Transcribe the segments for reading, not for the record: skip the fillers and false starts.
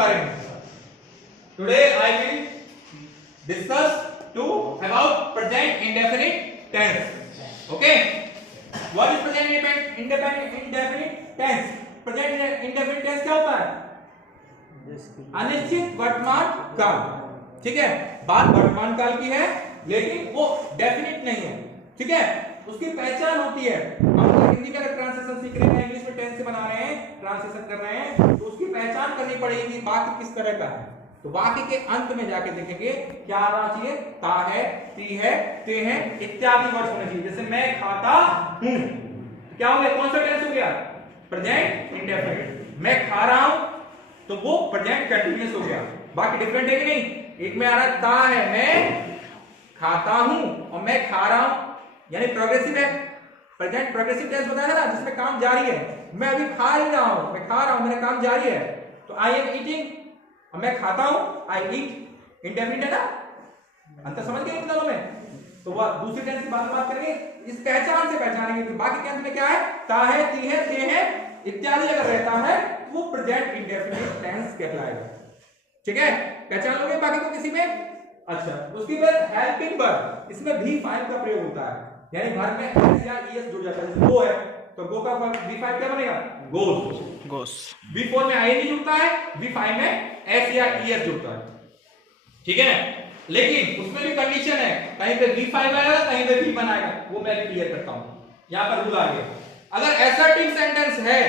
बारे में। Today I will discuss to about present indefinite tense. Okay, what is present indefinite tense? Present indefinite tense क्या होता है? अनिश्चित वर्तमान काल। ठीक है, बात वर्तमान काल की है लेकिन वो डेफिनिट नहीं है। ठीक है, उसकी पहचान होती है। हम तो हिंदी में ट्रांसलेशन सीख रहे हैं, इंग्लिश में टेंस से बना रहे हैं, ट्रांसलेशन कर रहे हैं, तो उसकी पहचान करनी पड़ेगी वाक्य किस तरह का है। तो वाक्य के अंत में जाके देखेंगे क्या आना चाहिए, ता है, ती है, ते है इत्यादि वर्ड होने चाहिए। जैसे मैं खाता हूं, क्या हो गया? कौन सा टेंस हो गया? Present indefinite. मैं खा रहा हूं तो वो प्रेजेंट कंटीन्यूअस हो गया। बाकी डिफरेंट है कि नहीं? एक में आ रहा है ता है, मैं खाता हूं, और मैं खा रहा हूं, यानी प्रोग्रेसिव है। प्रेजेंट प्रोग्रेसिव टेंस बताया था ना, जिसमें काम जारी है। मैं अभी खा ही रहा हूं, मैं खा रहा हूं, मेरा काम जारी है। तो आई एम ईटिंग, और मैं खाता हूं, आई ईट। इंडेफिनिट है ना? अंतर समझ गए इन दोनों में? तो वह दूसरी टेंस की बात करेंगे, इस पहचान से पहचानेंगे कि बाकी टेंस में क्या है, ता है, ती है, ते है इत्यादि अगर रहता है तो वो प्रेजेंट इंडेफिनिट टेंस कहलाएगा। ठीक है, पहचान लोगे बाकी को किसी में? अच्छा, उसके बाद हेल्पिंग वर्ब, इसमें V5 का प्रयोग होता है, यानी वर्ब में s या es जुड़ जाता है। जैसे गो है तो गो का V5 क्या बनेगा? गोस। गोस। V4 में ing जुड़ता है, V5 में s या es जुड़ता है। ठीक है, लेकिन उसमें भी कंडीशन है, कहीं पे V5 आएगा, कहीं पे V1 आएगा, वो मैं क्लियर करता हूं। यहां पर रूल आ गया, अगर असर्टिव सेंटेंस है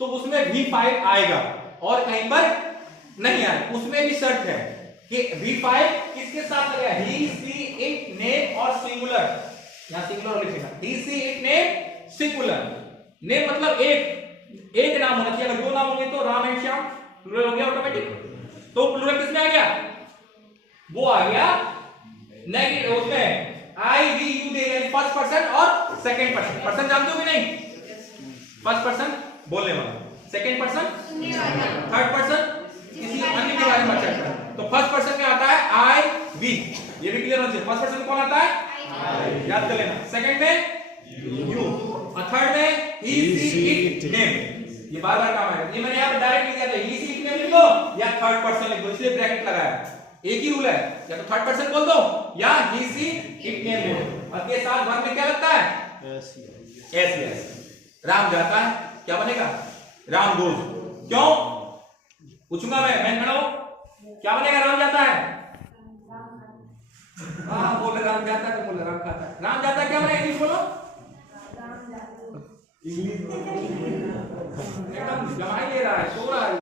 तो उसमें V5 आएगा और कहीं पर नहीं आएगा। उसमें भी शर्त है कि V5 किसके साथ लगेगा? ही, सी, इट, नेम और सिंगुलर। यहां सिंगुलर लिखेगा, ही, सी, इट, नेम, सिंगुलर। नेम मतलब एक नाम होना चाहिए। अगर दो नाम होंगे तो राम एंड श्याम, प्लूरल हो गया ऑटोमेटिक। तो प्लूरल किसमें आ गया? वो आ गया नेगेटिव, उसमें आई, वी, यू दे, यानी फर्स्ट पर्सन और सेकंड पर्सन। पर्सन जानते हो कि नहीं? फर्स्ट पर्सन बोलने वाला, सेकंड पर्सन, थर्ड पर्सन किसी अन्य के बारे में चर्चा करें। तो फर्स्ट पर्सन में आता है आई, वी, ये भी क्लियर होना चाहिए। फर्स्ट पर्सन में कौन आता है? आई, याद कर लेना। सेकंड में यू, और थर्ड में ही, सी, इट, नेम। ये बार-बार काम आएगा। ये मैंने यहां पर डायरेक्ट लिख दिया था, ही, सी, इट, नेम लिख दो या थर्ड पर्सन लिख दो, इसलिए ब्रैकेट लगाया। एक ही रूल है, या तो थर्ड पर्सन बोल दो या ही, सी, इट, नेम बोलो। और के साथ वर्ब में क्या लगता है? एस। राम जाता है, क्या बनेगा? राम गोज। क्यों पूछूंगा मैं खड़ा हूं, क्या बनेगा? राम जाता है। हाँ बोले राम जाता है, तो बोले राम खाता है। राम जाता है क्या बनेगा? इंग्लिश बोलो। इंग्लिश एकदम जमाई ले रहा है, सो रहा है।